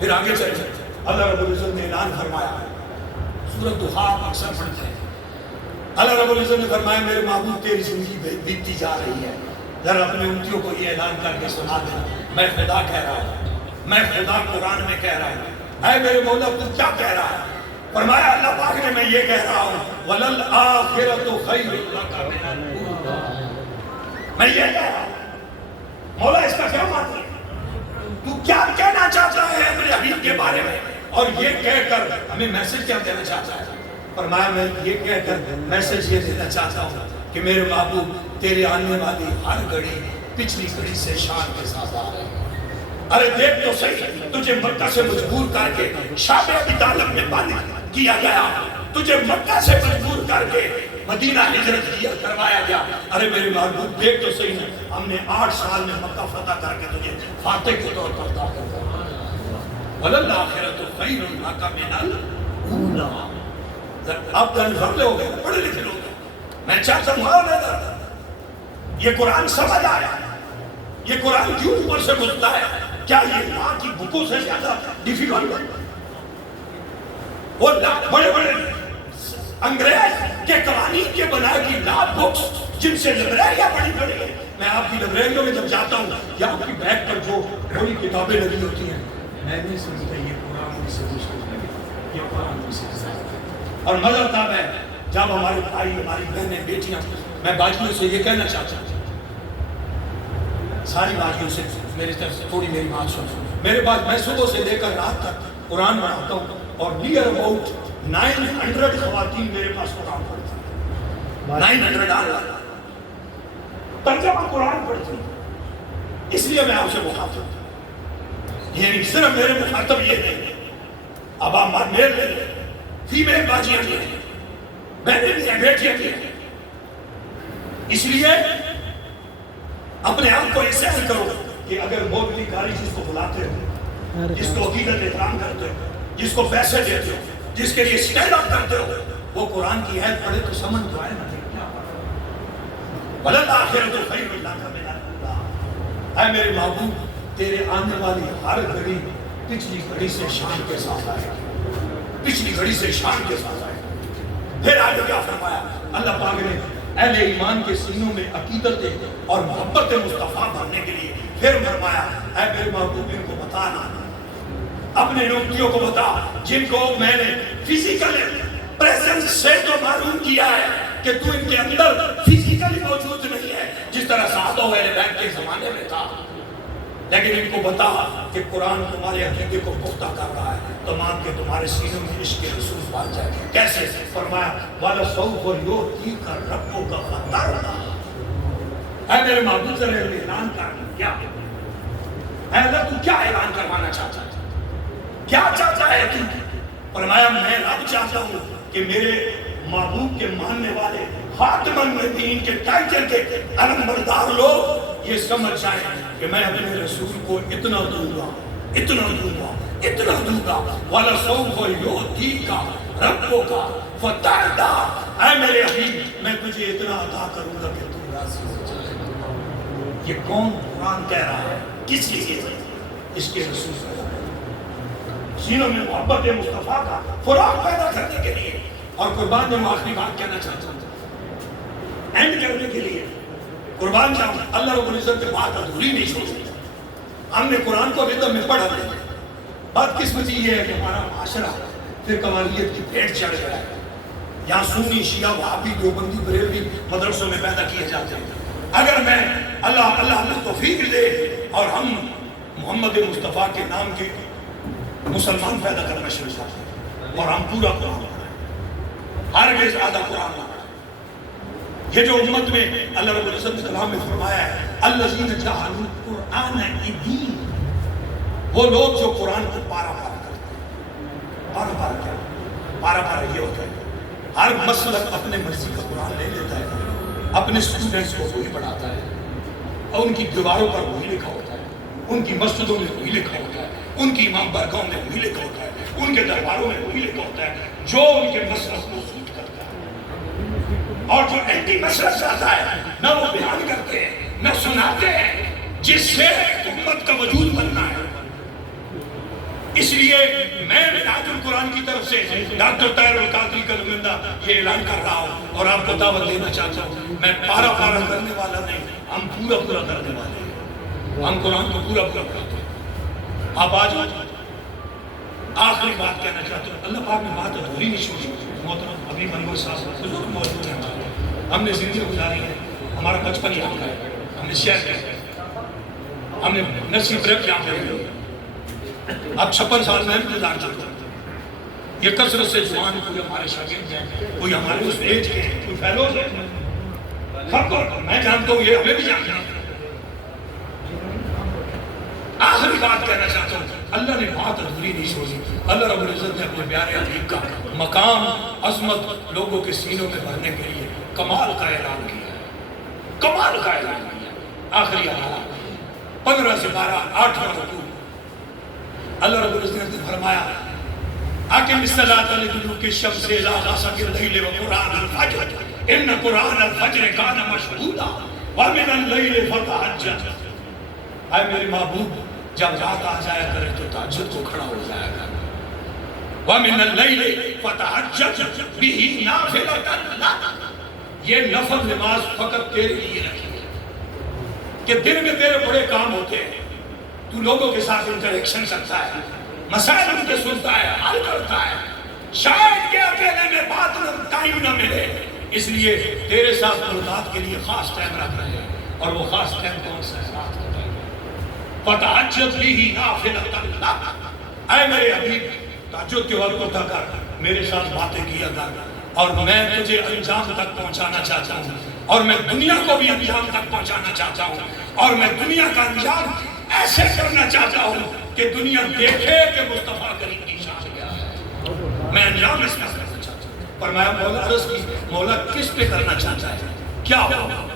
پھر آگے چلے، اللہ رب العزت نے اعلان فرمایا، سورۃ دخا اکثر پڑھتے ہیں، اللہ رب العزت نے فرمایا میرے محبوب تیری زندگی بیتتی جا رہی ہے، ذرا اپنے امتیوں کو یہ اعلان کر کے سنا دیں، میں خدا کہہ رہا ہوں، میں خدا قرآن میں کہہ رہا ہوں، اے میرے مولا تو کیا کہہ رہا ہے؟ فرمایا اللہ پاک نے میں یہ کہہ رہا ہوں وَلَلْآخِرَةُ خَيْرٌ لَكَ مِنَ الْأُولَىٰ، میں یہ کہہ رہا ہوں۔ مولا اس کا کیا معنی ہے؟ تو کیا کہنا چاہتا ہے اپنے حبیب کے بارے میں؟ اور یہ کہہ کر ہمیں میسج کیا دینا چاہتا ہے؟ فرمایا میں یہ کہہ کر میسج یہ دینا چاہتا ہوں کہ میرے محبوب تیرے آنے والی ہر گھڑی پچھلی گھڑی سے شان کے ساتھ آ رہے ہیں۔ ارے دیکھ تو صحیح، تجھے مکہ سے مجبور کر کے شعب ابی طالب میں بند کیا گیا، تجھے مکہ سے مجبور کر کے مدینہ ہجرت کروایا گیا۔ ارے میرے محبوب دیکھ تو صحیح، ہم نے 8 سال میں مکہ فتح کر کے تجھے فاتح کے طور پر داخل کر وَلَلْآخِرَةُ خَيْرٌ لَكَ مِنَ الْأُولَىٰ۔ آپ جانفرلے ہو گئے، پڑھے لکھے لوگ، میں چاہتا ہوں یہ قرآن سمجھ آیا، یہ قرآن کیوں اوپر سے گزرتا ہے؟ کیا یہ ماں کی بکوں سے زیادہ ڈیفیکلٹ ہے؟ وہ بڑے بڑے انگریز کے قوانین کے بنائے کی لا بکس جن سے لائبریریاں بڑی بڑی ہیں، میں آپ کی لائبریریوں میں جب جاتا ہوں یا آپ کی بیگ پر جو بڑی کتابیں لگی ہوتی ہیں، میں نہیں سمجھتا یہ قرآن سے مشکل ہے، یہ قرآن سے زیادہ ہے۔ اور مزہ تب ہے جب ہمارے بھائی، ہماری بہنیں، بیٹیاں، میں باجیوں سے یہ کہنا چاہتا ہوں، ساری باجیوں سے میری طرف سے تھوڑی میری بات سنو۔ میرے پاس میں صبح سے لے کر رات تک قرآن پڑھاتا ہوں، اور نیئر اباؤٹ 900 خواتین میرے پاس قرآن پڑھتی ہیں، 900 ترجمہ قرآن پڑھتی ہیں۔ اس لیے میں آپ سے مخاطب ہوں، یعنی صرف میرے مخاطب یہ نہیں، اب آپ میرے لے فیمیل باجیاں بھی ہیں، بہنیں بھی ہیں، بیٹیاں بھی ہیں۔ اس لیے اپنے آپ کو احساس کرو کہ اگر مولوی قاری جس کو بلاتے ہو، جس کو عقیدت احترام کرتے ہو، جس کو پیسے دیتے ہو، جس کے لیے اسٹینڈ اپ کرتے ہو، وہ قرآن کی آیت پڑھے تو سمجھ تو آئے نا کیا وَلَلْآخِرَةُ خَيْرٌ لَكَ مِنَ الْأُولَىٰ۔ اے میرے محبوب تیرے آنے والی ہر گھڑی پچھلی گھڑی سے شان کے ساتھ آئے گی، پچھلی گھڑی سے شان کے ساتھ آئے گی۔ پھر آگے کیا فرمایا اللہ پاک نے اہل ایمان کے سینوں میں عقیدت اور محبت مصطفیٰ بھرنے کے لیے؟ پھر فرمایا اے میرے محبوب ان کو بتانا، اپنے نوکریوں کو بتا جن کو میں نے فزیکل پریزنس سے تو معلوم کیا ہے کہ تو ان کے اندر فزیکلی موجود نہیں ہے جس طرح صحابہ و اہل بیت کے زمانے میں تھا، لیکن ان کو بتا کہ قرآن تمہارے عقیدے کو پختہ کر رہا ہے، تمام کے تمہارے سینوں میں عشق رسول بھر جائے۔ کیسے؟ فرمایا وَلَسَوْفَ يُعْطِيكَ رَبُّكَ فَتَرْضَىٰ۔ اے میرے محبوب ذرا اعلان کر، کیا اے اللہ تو کیا اعلان کروانا چاہتا ہے؟ کیا چاہتا ہے تو؟ فرمایا میں رب چاہتا ہوں کہ میرے محبوب کے ماننے والے خاتم النبیین کے ٹائٹل کے علمبردار لوگ یہ سمجھ جائیں کہ میں اپنے رسول کو اتنا دوں گا، اتنا دوں گا، اتنا دوں گا۔ وَلَسَوْفَ يُعْطِيكَ ربک فترضی، اے میرے حبیب میں تجھے اتنا عطا کروں گا کہ تو راضی ہو جائے۔ یہ کون قرآن کہہ رہا ہے؟ کس لیے؟ اس کے رسول صلی اللہ علیہ وسلم سینوں میں محبت مصطفیٰ کا فراغ پیدا کرنے کے لیے۔ اور قربان میں آخری بات کہنا چاہتا ہوں، اینڈ کرنے کے لیے قربان جاؤں، اللہ رب العزت نے بات ادھوری نہیں چھوڑی۔ ہم نے قرآن کو ردم میں پڑھا نہیں۔ بدقسمتی یہ ہے کہ ہمارا معاشرہ پھر کمالیت کی پیٹ چڑھ گیا ہے۔ یہاں سنی، شیعہ، وہابی، دیوبندی، بریلوی مدرسوں میں پیدا کیے جاتے ہیں۔ اگر میں اللہ توفیق دے اور ہم محمد مصطفیٰ کے نام کے مسلمان پیدا کرنا شروع کرتے ہیں اور ہم پورا قرآن پڑھیں، ہرگز آدھا قرآن نہ پڑھیں۔ یہ جو امت میں اللہ رب العزت نے کلام میں فرمایا ہے الذین جعلوا القرآن عضین، وہ لوگ جو قرآن کو پارا پارا کرتے ہیں۔ پارا پارا کیا؟ پارا پارا یہ ہوتا ہے ہر مسلک اپنے مرضی کا قرآن لے لیتا ہے، اپنے اسٹوڈنٹس کو وہی پڑھاتا ہے، اور ان کی دیواروں پر وہی لکھا ہوتا ہے، ان کی مسجدوں میں وہی لکھا ہوتا ہے، ان کی امام برگاہوں میں وہی لکھا ہوتا ہے، ان کے درباروں میں وہی لکھا ہوتا ہے جو ان کے مسلک کو سوٹ کرتا ہے۔ اور جو اینٹی مسلک چاہتا ہے نہ وہ بیان کرتے ہیں نہ سناتے ہیں، جس سے امت کا وجود بننا ہے۔ اس لیے میں منہاج القرآن کی طرف سے ڈاکٹر طاہر القادری کا نمائندہ یہ اعلان کر رہا ہوں اور آپ کو دعوت دینا چاہتا ہوں، میں پارا پارا کرنے والا نہیں، ہم پورا پورا کرنے والے ہیں۔ ہم قرآن کو پورا پورا کرتے ہیں۔ آپ آج آخری بات کہنا چاہتا ہوں، اللہ پاک نے بات ادھوری نہیں چھوڑی۔ محترم ابھی منور صاحب بزرگ موجود ہیں، ہم نے زندگی گزاری ہے، ہمارا بچپن یہاں کا ہے، ہم نے شہر کا ہے، ہم نے نصیب رکھ یہاں پہ ہوئی۔ اب 56 سال میں انتظار چلتا ہے۔ یہ کثرت سے جوان کوئی ہمارے شاگرد ہیں، کوئی ہمارے اس ایج کے ہیں، کوئی فیلوز ہیں، سب کو میں جانتا ہوں، یہ ہمیں بھی جانتے ہیں۔ آخری بات کہنا چاہتا ہوں، اللہ نے بات ادھوری نہیں چھوڑی۔ اللہ رب العزت نے اپنے پیارے حبیب کا مقام، عظمت لوگوں کے سینوں میں بھرنے کے لیے کمال کا اعلان کیا، کمال کا اعلان کیا۔ آخری حوالہ 15 سے 12 8واں رکوع، اللہ رب العزت نے فرمایا اقم الصلاۃ لدلوک الشمس اذا غسق الليل وقرآن الفجر ان قرآن الفجر کان مشہودا ومن الليل فتہجد۔ اے میرے محبوب، جب رات آ جایا کرے تو تہجد کو کھڑا ہو جایا کر، ومن الليل فتہجد بہ نافلۃ لک، یہ نفل نماز فقط تیرے لیے رکھی ہے کہ دن میں تیرے بڑے کام ہوتے ہیں، تو لوگوں کے ساتھ انٹریکشن کرتا ہے، مسائل ان کے سنتا ہے، حل کرتا ہے، شاید کہ اکیلے میں بات ٹائم نہ ملے، اس لیے تیرے ساتھ ملاقات کے لیے خاص ٹائم رکھ رہے ہیں، اور وہ خاص ٹائم کون سا ہے؟ رات کا ٹائم۔ فتہجد بہ نافلۃ لک، اے میرے حبیب تہجد کے وقت اٹھا کر میرے ساتھ باتیں کیا کر، اور میں تجھے انجام تک پہنچانا چاہتا ہوں، اور میں دنیا کو بھی انجام تک پہنچانا چاہتا ہوں، اور میں دنیا کا انجام ایسے کرنا چاہتا ہوں کہ دنیا دیکھے کہ مصطفیٰ کریم کی شان کیا ہے۔ میں انجام اس میں کرنا چاہتا ہوں۔ فرمایا مولا عرض کی، مولا کس پہ کرنا چاہتا ہے؟ کیا ہوگا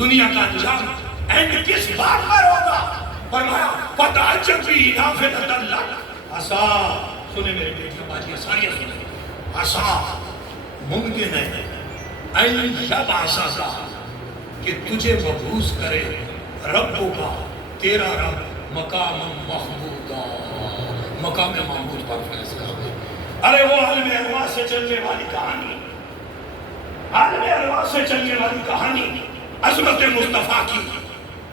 دنیا کا انجام؟ اینڈ کس بات پر ہوگا؟ فرمایا فتہجد بہ نافلۃ لک عسیٰ، سنیں میرے بیٹیاں باجیاں ساریاں سنیں، عسیٰ ممکن ہے ان یبعثک کہ تجھے مبعوث کرے ربو کا، تیرا رب مقام محمودا، مقام محمود پر فیض کر دے۔ ارے وہ عالم ارواح سے چلنے والی کہانی، عالم ارواح سے چلنے والی کہانی، عظمت مصطفیٰ کی،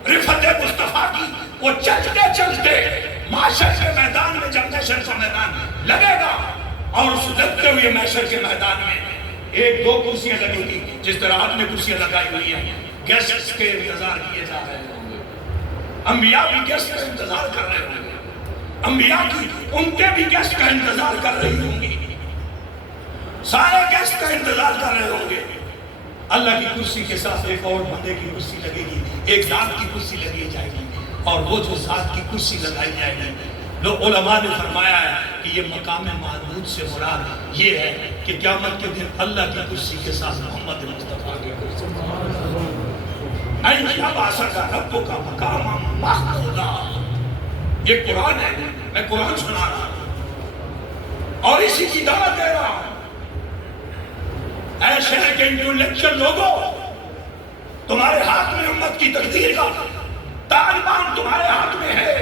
رفعت مصطفیٰ کی، وہ چلتے چلتے معاشر کے میدان میں جب محشر کا میدان لگے گا، اور اس لگتے ہوئے محشر کے میدان میں 1-2 کرسیاں لگیں گی، جس طرح آپ نے کرسیاں لگائی ہوئی ہیں، گیسٹس کے انتظار کیے جا رہے ہوں گے، انبیاء بھی گیسٹ کا انتظار کر رہے ہوں گے، انبیاء کی ان کے بھی گیسٹ کا انتظار کر رہی ہوں گی، سارے گیسٹ کا انتظار کر رہے ہوں گے۔ اللہ کی کرسی کے ساتھ ایک اور بندے کی کرسی لگے گی، ایک ذات کی کرسی لگی جائے گی، اور وہ جو ذات کی کرسی لگائی جائے گی، لوگ علماء نے فرمایا ہے کہ یہ مقام محمود سے مراد یہ ہے کہ قیامت کے دن اللہ کی کرسی کے ساتھ محمد مصطفیٰ کی کرسی، این یبعثک ربک مقاما محمودا۔ یہ قرآن ہے، میں قرآن سنا رہا ہوں۔ اور اسی کی دعوت دے رہا ہوں۔ اے شہر کے انٹلیکچوئل لوگوں، تمہارے ہاتھ میں امت کی تقدیر کا طالبان تمہارے ہاتھ میں ہے۔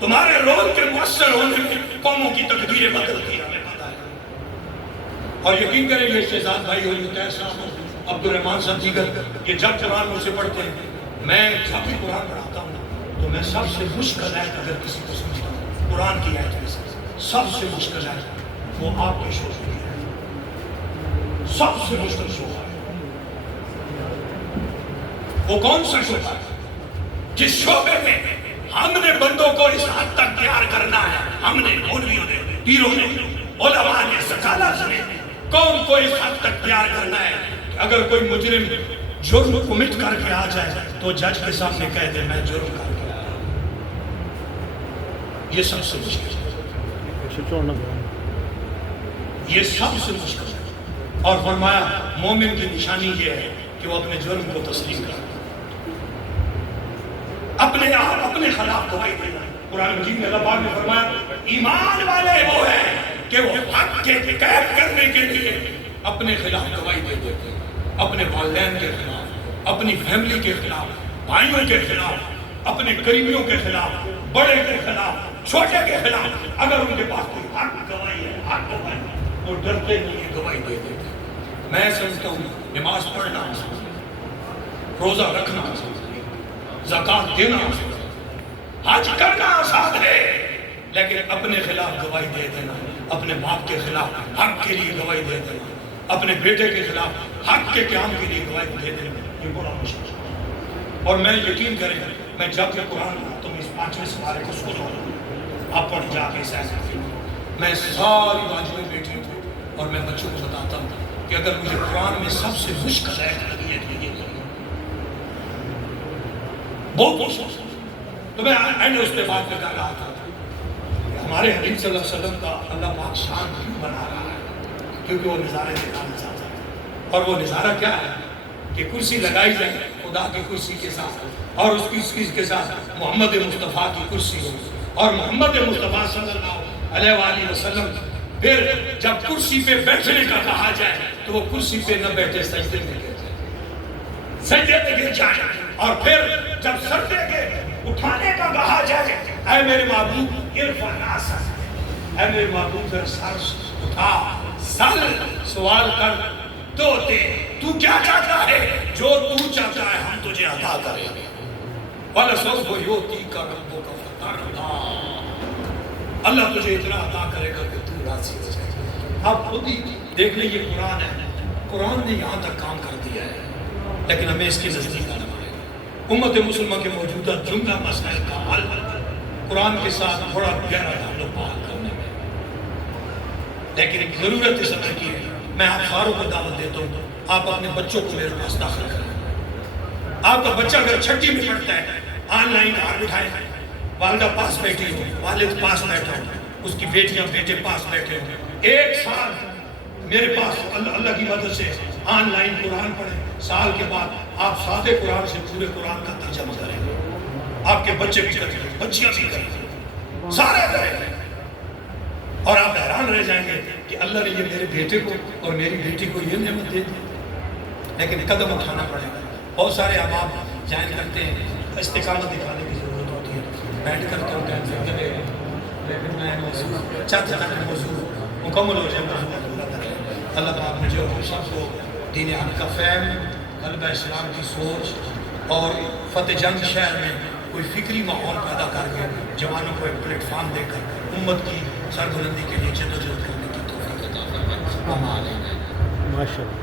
تمہارے رول کے مؤثر ہونے میں قوموں کی تقدیریں بدلتی ہیں، ہمیں پتہ ہے۔ اور یقین کریں گے شہزاد بھائی اور یوتیر صاحب، عبد الرحمان صاحب دیگر، یہ جب قرآن مجھ سے پڑھتے ہیں، میں جب بھی قرآن پڑھاتا ہوں تو میں سب سے مشکل آیت اگر کسی کو سمجھتا ہوں قرآن کی آیت میں سب سے مشکل آیت وہ آپ کے شعبے کی ہے۔ سب سے مشکل شعبہ ہے وہ کون سا شعبہ ہے؟ جس شعبے میں ہم نے بندوں کو اس حد تک تیار کرنا ہے، ہم نے، مولویوں نے، پیروں نے، علماء نے، سکالرز نے قوم کو اس حد تک تیار کرنا ہے کہ اگر کوئی مجرم جرم کمٹ کر کے آ جائے تو جج کے سامنے کہہ دے میں جرم کر کے آیا۔ یہ سب سے مشکل ہے، یہ سب سے مشکل ہے۔ اور فرمایا مومن کی نشانی یہ ہے کہ وہ اپنے جرم کو تسلیم کرے، اپنے آپ اپنے خلاف گواہی دینا۔ قرآن مجید میں اللہ پاک نے فرمایا ایمان والے وہ ہیں کہ وہ حق کے قید کرنے کے لیے اپنے خلاف گواہی دے دیتے ہیں، اپنے والدین کے خلاف، اپنی فیملی کے خلاف، بھائیوں کے خلاف، اپنے قریبیوں کے خلاف، بڑے کے خلاف، چھوٹے کے خلاف۔ اگر ان کے پاس کوئی حق گواہی ہے، حق گواہی ہے، وہ ڈرتے نہیں ہیں، گواہی دے دیتے ہیں۔ میں سمجھتا ہوں نماز پڑھنا آسان ہے، روزہ رکھنا آسان ہے، زکوٰۃ دینا آسان ہے، حج کرنا آسان ہے، لیکن اپنے خلاف گواہی دے دینا، اپنے باپ کے خلاف حق کے لیے گواہی دے دینا، اپنے بیٹے کے خلاف حق کے قیام کے لیے گواہی دے دینا، یہ بڑا مشکل ہے۔ اور میں یقین کریں، میں جب یہ قرآن پڑھتا ہوں اس 5ویں سپارے کو سنو، آپ پڑھ جا کے سیسا میں ساری واجبیں بیٹھی ہوں اور میں بچوں کو بتاتا ہوں کہ اگر مجھے قرآن میں سب سے مشکل آیت لگی ہے تو یہ بہت مشکل۔ تو میں اینڈ اس کے بعد میں کہہ رہا تھا کہ ہمارے حبیب صلی اللہ علیہ وسلم کا اللہ پاک شان کیوں بنا رہا ہے؟ کیونکہ وہ نظارے دکھانا چاہتا ہے، اور وہ نظارہ کیا ہے کہ کرسی لگائی جائے خدا کی کرسی کے ساتھ، اور اس کی کے ساتھ محمد مصطفیٰ کی کرسی ہو، اور محمد مصطفیٰ صلی اللہ علیہ وآلہ وسلم پھر جب کرسی پہ بیٹھنے کا کہا جائے تو وہ کرسی پہ نہ بیٹھے، سجدے میں گر جائے، سجدے میں گر جائے، اور پھر جب سجدے کے اٹھانے کا کہا جائے اے میرے معبود ارفع راسک، اے میرے معبود ذرا سر اٹھا، سر سوال کر تو دے، تو کیا چاہتا ہے؟ جو تو چاہتا ہے ہم تجھے عطا کریں گے۔ وَلَسَوْفَ يُعْطِيكَ رَبُّكَ فَتَرْضَىٰ، اللہ تجھے اتنا عطا کرے گا کہ تو راضی ہو جائے۔ آپ خود ہی دیکھ لیں، یہ قرآن ہے، قرآن نے یہاں تک کام کر دیا ہے، لیکن ہمیں اس کی نزدیک آنا پڑے گا۔ امت مسلمہ کے موجودہ جملہ مسائل کا حل قرآن کے ساتھ بڑا گہرا تعلق بحال کرنے میں، لیکن ایک ضرورت اس عمل کی ہے۔ میں آپ ساروں کو دعوت دیتا ہوں، آپ اپنے بچوں کو میرے پاس داخل کریں۔ آپ کا بچہ اگر چھٹی میں پڑھتا ہے، آن لائن گھر بٹھائے، والدہ پاس بیٹھی ہو، والد پاس بیٹھا ہو، اس کی بیٹیاں بیٹے پاس بیٹھے ہو، 1 سال میرے پاس اللہ کی مدد سے آن لائن قرآن پڑھیں، سال کے بعد آپ سادے قرآن سے پورے قرآن کا ترجمہ کریں گے، آپ کے بچے بھی کریں گے، بچیاں بھی کریں گے، سارے کریں گے، اور آپ حیران رہ جائیں گے کہ اللہ نے یہ میرے بیٹے کو اور میری بیٹی کو یہ نعمت دے دی۔ لیکن قدم اٹھانا پڑے گا۔ بہت سارے احباب جائن کرتے ہیں، استقامت دکھانے کی ضرورت ہوتی ہے، بیٹھ کر تو ٹینشن کرے، لیکن میں موضوع چاہتا تھا کہ موضوع مکمل ہو جائے۔ اللہ پاک مجھے اور سب کو دین حق کا فہم، قلب اسلام کی سوچ، اور فتح جنگ شہر میں کوئی فکری ماحول پیدا کر کے جوانوں کو ایک پلیٹ فارم دے کر امت کی سربلندی کے لیے جدوجہد کرنے کی توفیق عطا فرمائے۔ ماشاء اللہ۔